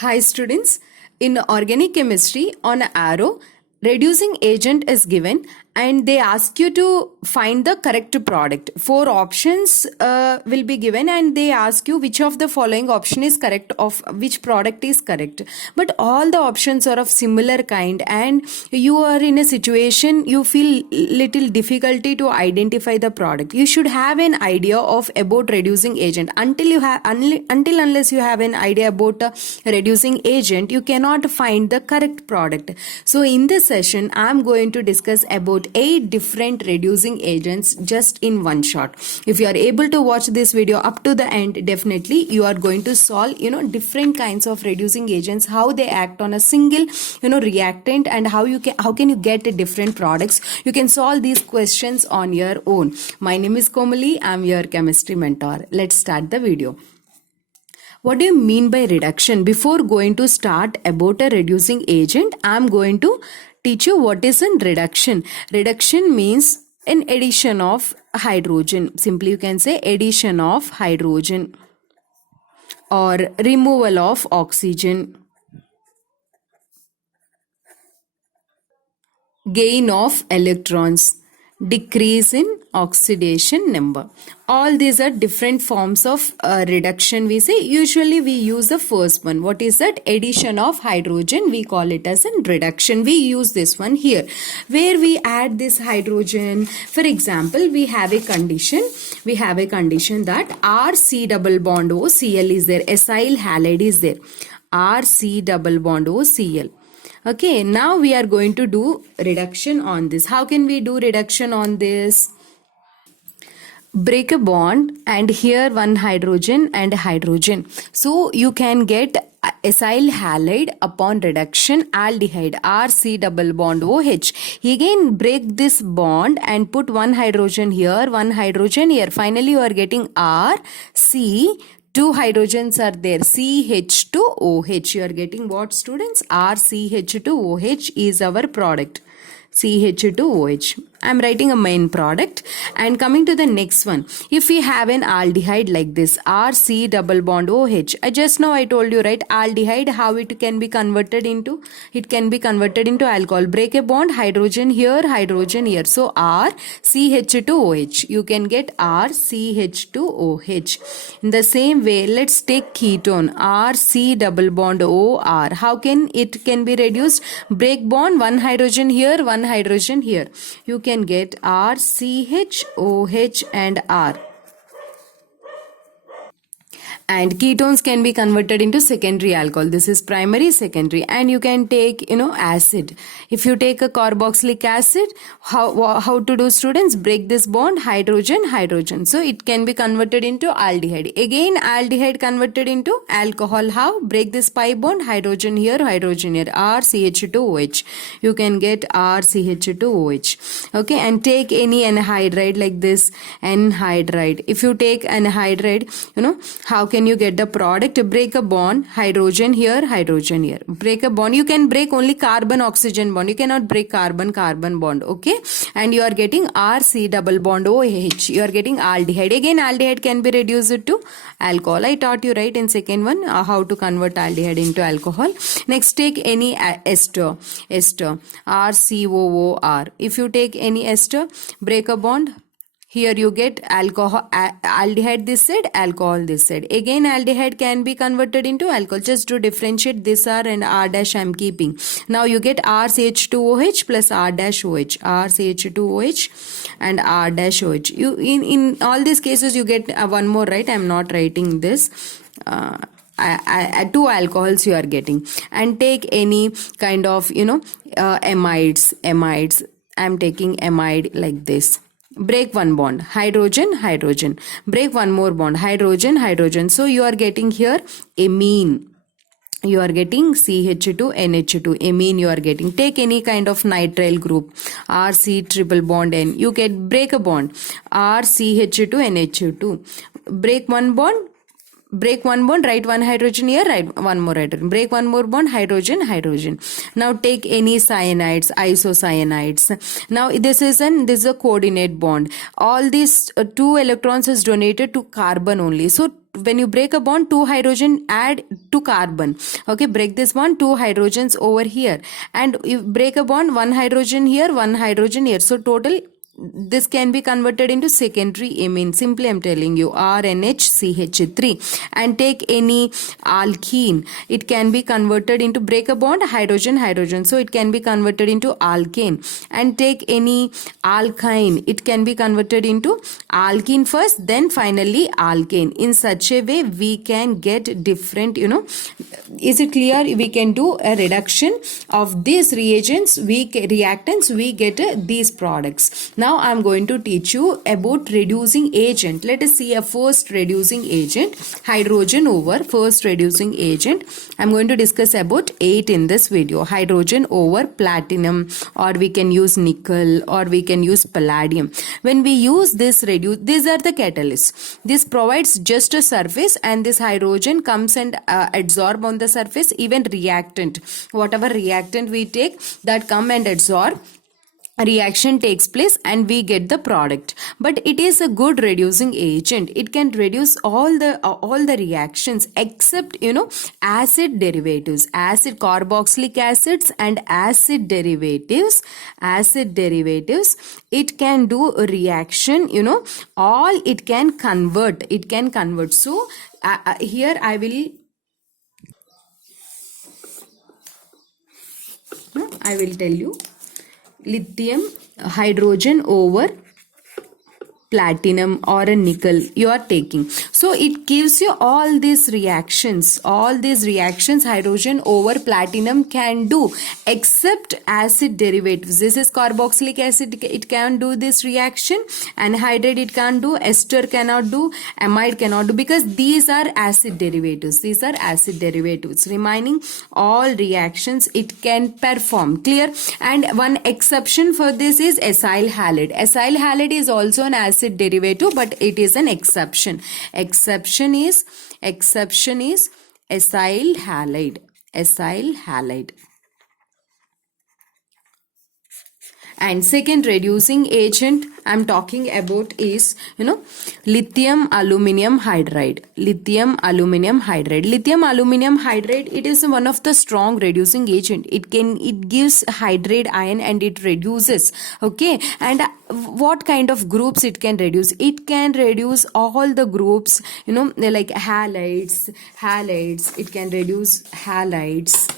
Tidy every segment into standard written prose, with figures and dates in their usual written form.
Hi students, in organic chemistry on arrow, reducing agent is given and they ask you to find the correct product. Four options will be given and they ask you which of the following option is correct, of which product is correct. But all the options are of similar kind and you are in a situation you feel little difficulty to identify the product. You should have an idea of about reducing agent. Until unless you have an idea about reducing agent, you cannot find the correct product. So in this session, I am going to discuss about 8 different reducing agents just in one shot. If you are able to watch this video up to the end, definitely you are going to solve different kinds of reducing agents, how they act on a single reactant, and how can you get different products. You can solve these questions on your own. My name is Komali. I am your chemistry mentor. Let's start the video. What do you mean by reduction? Before going to start about a reducing agent, I am going to teach you what is a reduction. Reduction means an addition of hydrogen. Simply you can say addition of hydrogen or removal of oxygen, gain of electrons, decrease in oxidation number. All these are different forms of reduction. We say usually we use the first one. What is that? Addition of hydrogen. We call it as a reduction. We use this one here where we add this hydrogen. For example, we have a condition. We have a condition that RC double bond O Cl is there. Acyl halide is there. RC double bond O Cl. Okay, now we are going to do reduction on this. How can we do reduction on this? Break a bond and here one hydrogen and hydrogen. So you can get acyl halide upon reduction aldehyde RC double bond OH. Again break this bond and put one hydrogen here, one hydrogen here. Finally you are getting RC. Two hydrogens are there, CH2OH. You are getting what, students? RCH2OH is our product. CH2OH. I am writing a main product. And coming to the next one, if we have an aldehyde like this, RC double bond OH. Just now I told you, right, aldehyde, how it can be converted into? It can be converted into alcohol. Break a bond, hydrogen here, hydrogen here. So RCH2OH. You can get RCH2OH. In the same way, let's take ketone, RC double bond OR. How can it can be reduced? Break bond, one hydrogen here, one hydrogen here. You can get RCHOH and R. And ketones can be converted into secondary alcohol. This is primary, secondary. And you can take, acid. If you take a carboxylic acid, how to do, students? Break this bond, hydrogen, hydrogen. So it can be converted into aldehyde. Again, aldehyde converted into alcohol. How? Break this pi bond, hydrogen here, RCH2OH. You can get RCH2OH. Okay, and take any anhydride like this, anhydride. If you take anhydride, how can you get the product? Break a bond, hydrogen here, hydrogen here. Break a bond. You can break only carbon oxygen bond. You cannot break carbon carbon bond. Okay, and you are getting RC double bond OH. You are getting aldehyde. Again, aldehyde can be reduced to alcohol. I taught you, right, in second one how to convert aldehyde into alcohol. Next, take any ester, RCOOR. If you take any ester, break a bond. Here you get alcohol, aldehyde this side, alcohol this side. Again, aldehyde can be converted into alcohol. Just to differentiate this R and R dash I am keeping. Now you get RCH2OH plus R dash OH. RCH2OH and R dash OH. You in all these cases you get one more, right? I am not writing this. Two alcohols you are getting. And take any kind of amides. I am taking amide like this. Break one bond, hydrogen, hydrogen. Break one more bond, hydrogen, hydrogen. So you are getting here amine. You are getting CH2NH2. Amine you are getting. Take any kind of nitrile group, RC triple bond N. You get break a bond, RCH2NH2. Break one bond. Break one bond, write one hydrogen here, write one more hydrogen. Break one more bond, hydrogen, hydrogen. Now take any cyanides, isocyanides. Now this is a coordinate bond. All these 2 electrons is donated to carbon only. So when you break a bond, 2 hydrogen add to carbon. Okay, break this bond, 2 hydrogens over here, and you break a bond, 1 hydrogen here, 1 hydrogen here. So total this can be converted into secondary amine. Simply I'm telling you, RNHCH3. And take any alkene, it can be converted into, break a bond, hydrogen hydrogen, so it can be converted into alkane. And take any alkyne, it can be converted into alkene first, then finally alkane. In such a way we can get different, is it clear? We can do a reduction of these reagents, reactants, we get these products. Now I'm going to teach you about reducing agent. Let us see a first reducing agent, hydrogen over first reducing agent. I'm going to discuss about 8 in this video. Hydrogen over platinum, or we can use nickel, or we can use palladium. When we use this these are the catalysts. This provides just a surface, and this hydrogen comes and absorb on the surface. Even reactant, whatever reactant we take, that come and absorb, reaction takes place, and we get the product. But it is a good reducing agent. It can reduce all the reactions except acid derivatives, acid carboxylic acids and acid derivatives. It can do a reaction, all it can convert. So here I will tell you lithium hydrogen over platinum or a nickel you are taking. So it gives you all these reactions. Hydrogen over platinum can do, except acid derivatives. This is carboxylic acid, it can do this reaction. Anhydride it can't do, ester cannot do, amide cannot do, because these are acid derivatives. Remaining all reactions it can perform. Clear? And one exception for this is acyl halide. Acyl halide is also an acid derivative, but it is an exception. Exception is acyl halide. And second reducing agent I'm talking about is, lithium aluminum hydride. Lithium aluminum hydride, it is one of the strong reducing agent. It gives hydride ion and it reduces. Okay, and what kind of groups it can reduce? It can reduce all the groups, like halides. It can reduce halides.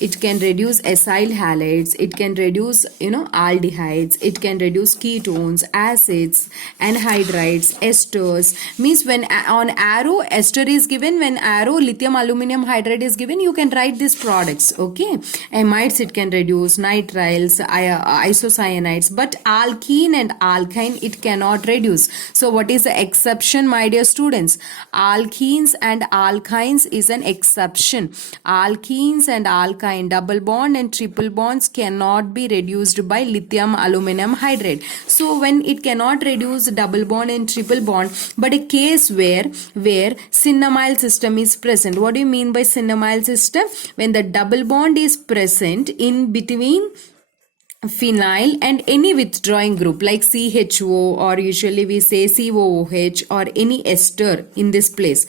It can reduce acyl halides, it can reduce, aldehydes, it can reduce ketones, acids, anhydrides, esters. Means when on arrow ester is given, when arrow lithium aluminum hydride is given, you can write these products. Okay, amides it can reduce, nitriles, isocyanides, but alkene and alkyne it cannot reduce. So what is the exception, my dear students? Alkenes and alkynes is an exception. Alkenes and alkynes, double bond and triple bonds cannot be reduced by lithium aluminum hydride. So when it cannot reduce double bond and triple bond, but a case where cinnamyl system is present. What do you mean by cinnamyl system? When the double bond is present in between phenyl and any withdrawing group like CHO, or usually we say COOH, or any ester in this place,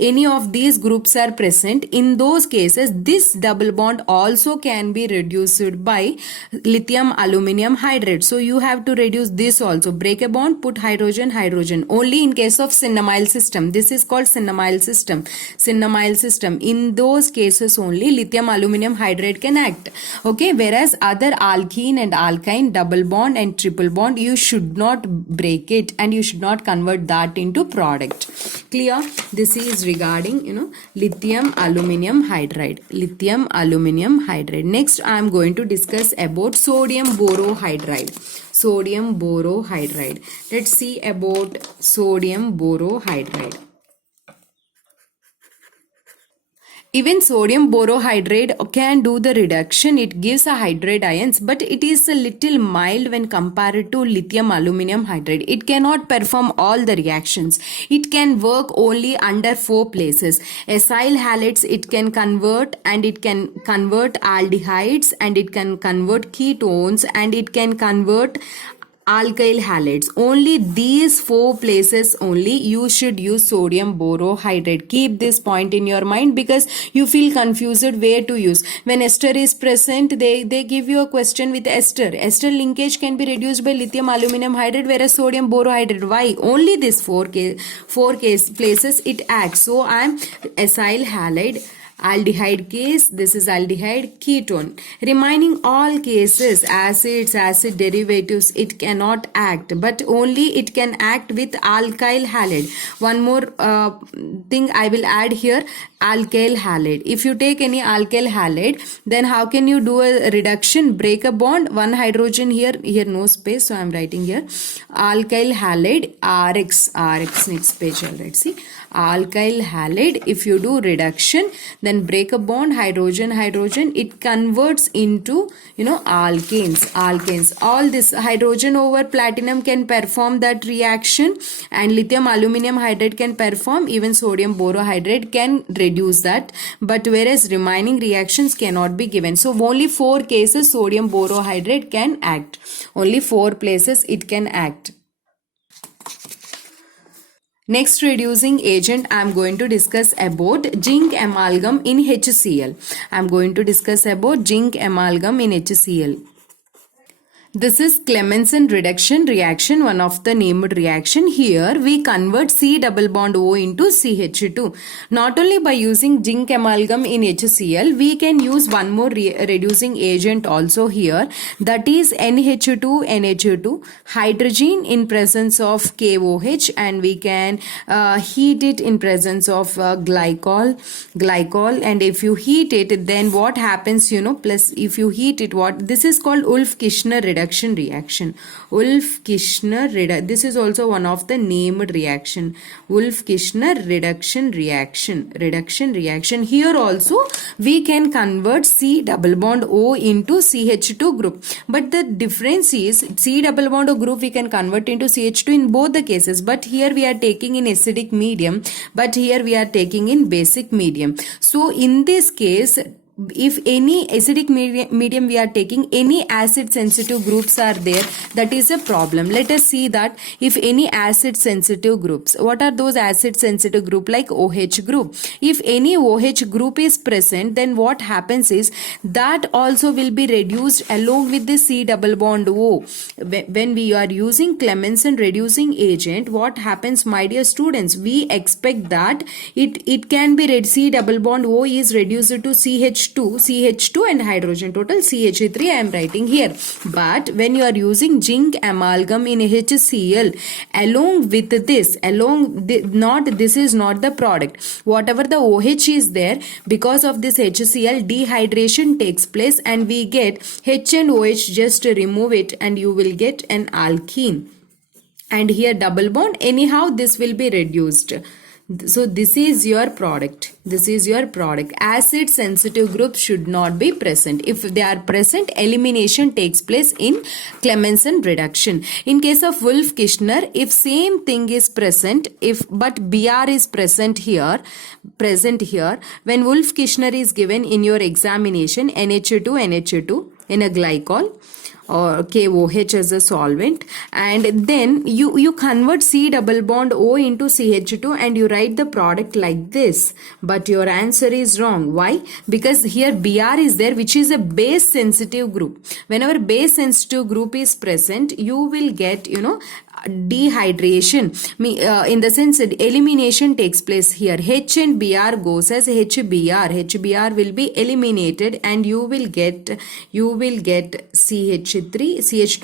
any of these groups are present. In those cases, this double bond also can be reduced by lithium aluminum hydride. So you have to reduce this also. Break a bond, put hydrogen only in case of cinnamyl system. This is called cinnamyl system. In those cases only lithium aluminum hydride can act. Okay, whereas other alkene and alkyne, double bond and triple bond, you should not break it and you should not convert that into product. Clear? This is regarding lithium aluminum hydride. Next I am going to discuss about sodium borohydride. Let's see about sodium borohydride. Even sodium borohydride can do the reduction. It gives a hydride ions, but it is a little mild when compared to lithium aluminum hydride. It cannot perform all the reactions. It can work only under 4 places. Acyl halides it can convert, and it can convert aldehydes, and it can convert ketones, and it can convert alkyl halides. Only these 4 places only you should use sodium borohydride. Keep this point in your mind because you feel confused where to use. When ester is present, they give you a question with ester. Ester linkage can be reduced by lithium aluminum hydride, whereas sodium borohydride. Why? Only these 4 places it acts. So I am acyl halide, aldehyde case, this is aldehyde, ketone. Remaining all cases, acids, acid derivatives, it cannot act, but only it can act with alkyl halide. One more thing I will add here, alkyl halide. If you take any alkyl halide, then how can you do a reduction? Break a bond, one hydrogen here no space, so I am writing here alkyl halide, RX next page. All right, see, alkyl halide, if you do reduction, then break a bond, hydrogen, it converts into, alkanes. All this hydrogen over platinum can perform that reaction, and lithium aluminum hydride can perform, even sodium borohydride can reduce that, but whereas remaining reactions cannot be given. So only 4 cases sodium borohydride can act. Only 4 places it can act. Next reducing agent, I am going to discuss about zinc amalgam in HCl. I am going to discuss about zinc amalgam in HCl. This is Clemmensen reduction reaction, one of the named reaction. Here we convert C double bond O into CH2. Not only by using zinc amalgam in HCl, we can use one more reducing agent also here, that is NH2 NH2, hydrogen in presence of KOH, and we can heat it in presence of glycol, and if you heat it, then what happens, plus if you heat it, this is called Wolff-Kishner reduction reaction. Wolff-Kishner this is also one of the named reaction. Wolff-Kishner reduction reaction. Here also we can convert C double bond O into CH2 group, but the difference is C double bond O group we can convert into CH2 in both the cases, but here we are taking in acidic medium, but here we are taking in basic medium. So in this case, if any acidic medium we are taking, any acid sensitive groups are there, that is a problem. Let us see that if any acid sensitive groups, what are those acid sensitive group? Like OH group. If any OH group is present, then what happens is that also will be reduced along with the C double bond O. When we are using Clemmensen reducing agent, what happens, my dear students? We expect that it can be C double bond O is reduced to CH2 and hydrogen, total CH3 I am writing here. But when you are using zinc amalgam in HCl, along with this, this is not the product. Whatever the OH is there, because of this HCl, dehydration takes place and we get H and OH, just remove it and you will get an alkene. And here double bond, anyhow this will be reduced. So this is your product. Acid sensitive groups should not be present. If they are present, elimination takes place in Clemmensen reduction. In case of Wolff-Kishner, if same thing is present, but Br is present here, when Wolff-Kishner is given in your examination, NH2 in a glycol, or KOH as a solvent, and then you convert C double bond O into CH2 and you write the product like this, but your answer is wrong. Why? Because here Br is there, which is a base sensitive group. Whenever base sensitive group is present, you will get dehydration, in the sense that elimination takes place here. H and Br goes as HBr will be eliminated and you will get CH2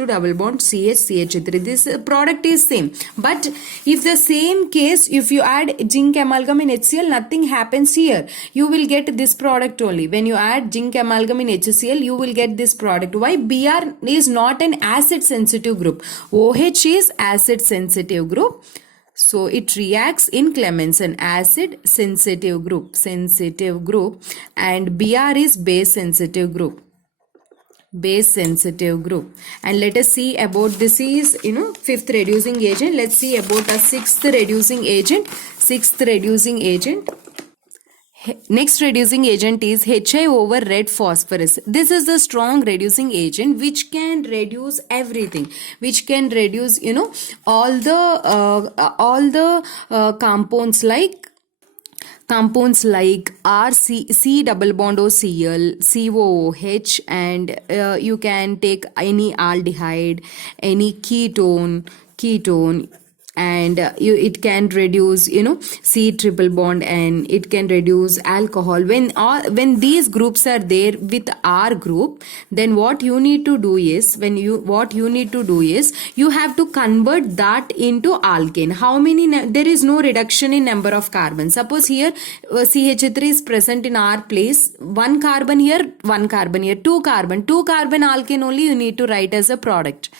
double bond CH3. This product is same, but if the same case, if you add zinc amalgam in HCl, nothing happens here. You will get this product only. When you add zinc amalgam in HCl, you will get this product. Why? Br is not an acid sensitive group. OH is acid sensitive group, so it reacts in Clemmensen, acid sensitive group, and Br is base sensitive group. And let us see about this is 5th reducing agent. Let's see about a 6th reducing agent. Next reducing agent is HI over red phosphorus. This is the strong reducing agent which can reduce everything, which can reduce, all the compounds like C double bond O Cl, COOH, and you can take any aldehyde, any ketone, and it can reduce, C triple bond, and it can reduce alcohol. When these groups are there with R group, then what you need to do is you have to convert that into alkane. How many? There is no reduction in number of carbons. Suppose here CH3 is present in R place, one carbon here, two carbon alkane only you need to write as a product.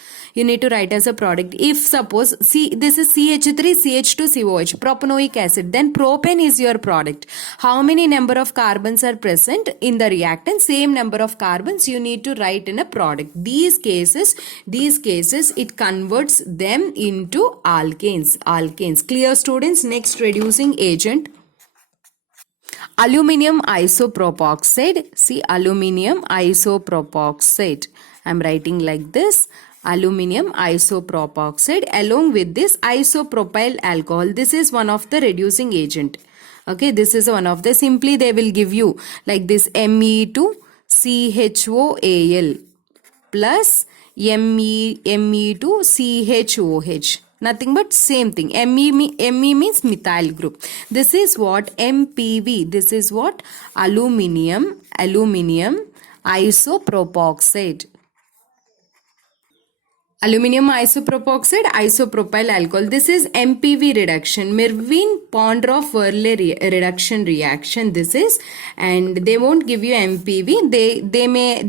If suppose this is CH3 CH2 COH, propanoic acid, then propane is your product. How many number of carbons are present in the reactant? Same number of carbons you need to write in a product. These cases it converts them into alkanes. Clear, students? Next reducing agent, aluminium isopropoxide. See, aluminium isopropoxide. I am writing like this. Aluminium isopropoxide along with this isopropyl alcohol. This is one of the reducing agent. Okay, this is one of the, simply they will give you like this Me2CHOAL plus Me2CHOH. Nothing but same thing. Me means methyl group. This is what MPV. This is what aluminium isopropoxide. Aluminium isopropoxide, isopropyl alcohol. This is MPV reduction, Mervin-Pondroff-Verley reduction reaction. This is, and they won't give you MPV. They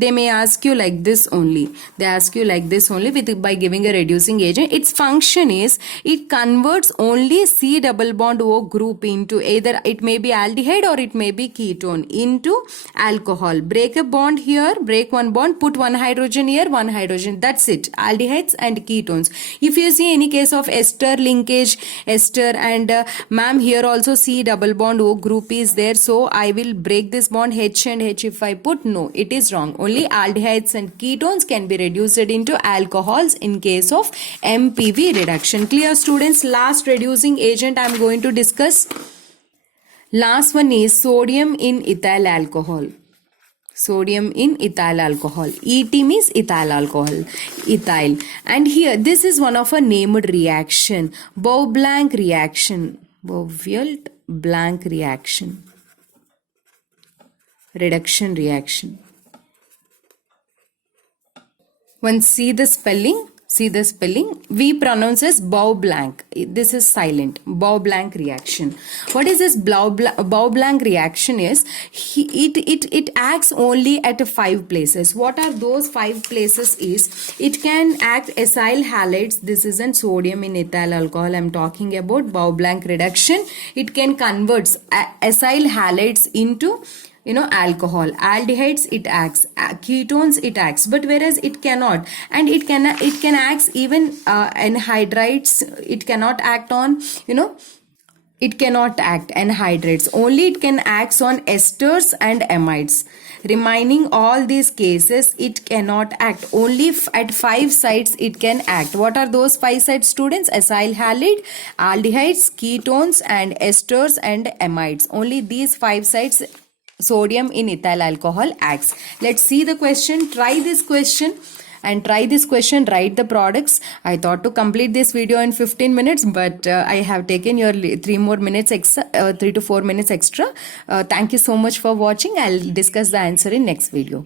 may ask you like this only. They ask you like this only by giving a reducing agent. Its function is it converts only C double bond O group into either it may be aldehyde or it may be ketone into alcohol. Break a bond here, break one bond, put one hydrogen here, one hydrogen. That's it. Aldehyde and ketones. If you see any case of ester linkage, ester, and ma'am here also C double bond O group is there, so I will break this bond H and H if I put. No, it is wrong. Only aldehydes and ketones can be reduced into alcohols in case of MPV reduction. Clear, students? Last reducing agent I am going to discuss. Last one is sodium in ethyl alcohol. Sodium in ethyl alcohol. ET means ethyl alcohol. Ethyl. And here this is one of a named reaction. Bow-Blanc reaction. Bouvelt-Blanc reaction. Reduction reaction. Once see the spelling. We pronounce as Bow-Blanc. This is silent. Bow-Blanc reaction. What is this Bow-Blanc reaction is? It acts only at 5 places. What are those 5 places is? It can act acyl halides. This is an sodium in ethyl alcohol. I am talking about Bow-Blanc reduction. It can convert acyl halides into alcohol. Aldehydes it acts, ketones it acts, but whereas it cannot, and it can act even anhydrides. It cannot act on it cannot act anhydrides. Only it can act on esters and amides. Remaining all these cases it cannot act. Only at 5 sites it can act. What are those 5 sites, students? Acyl halide, aldehydes, ketones, and esters and amides. Only these 5 sites sodium in ethyl alcohol acts. Let's see the question. Try this question. Write the products. I thought to complete this video in 15 minutes, but I have taken your 3 to 4 minutes extra. Thank you so much for watching. I'll discuss the answer in next video.